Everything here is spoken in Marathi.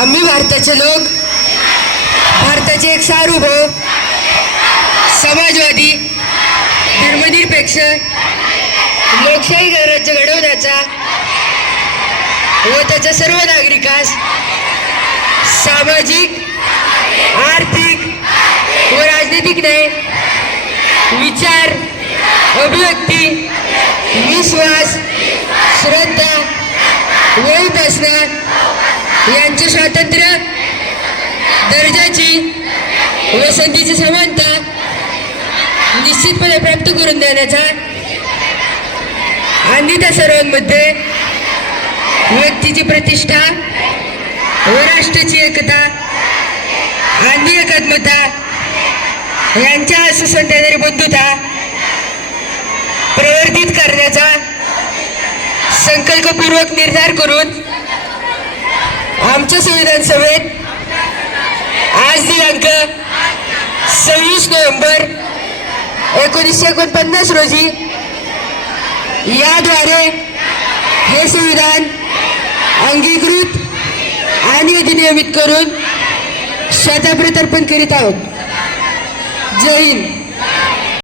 आम्ही भारताचे लोक, भारताचे एक सार्वभौम, समाजवादी, धर्मनिरपेक्ष, लोकशाही गणराज्य घडवण्याचा व त्याच्या सर्व नागरिकास सामाजिक, आर्थिक व राजनैतिक न्याय, विचार, अभिव्यक्ती, विश्वास, श्रद्धा व उपासना यांचे स्वातंत्र्य, दर्जाची व संधीची समानता निश्चितपणे प्राप्त करून देण्याचा आणि त्या सर्वांमध्ये व्यक्तीची प्रतिष्ठा व राष्ट्राची एकता आणि एकात्मता यांच्या सुसंत बंधुता प्रवर्धित करण्याचा संकल्पपूर्वक निर्धार करून आमच्या संविधान सभेत आज दिनांक 26 नोव्हेंबर 1949 रोजी याद्वारे हे संविधान अंगीकृत आणि अधिनियमित करून स्वतः प्रत्यर्पण करीत आहोत. जय हिंद.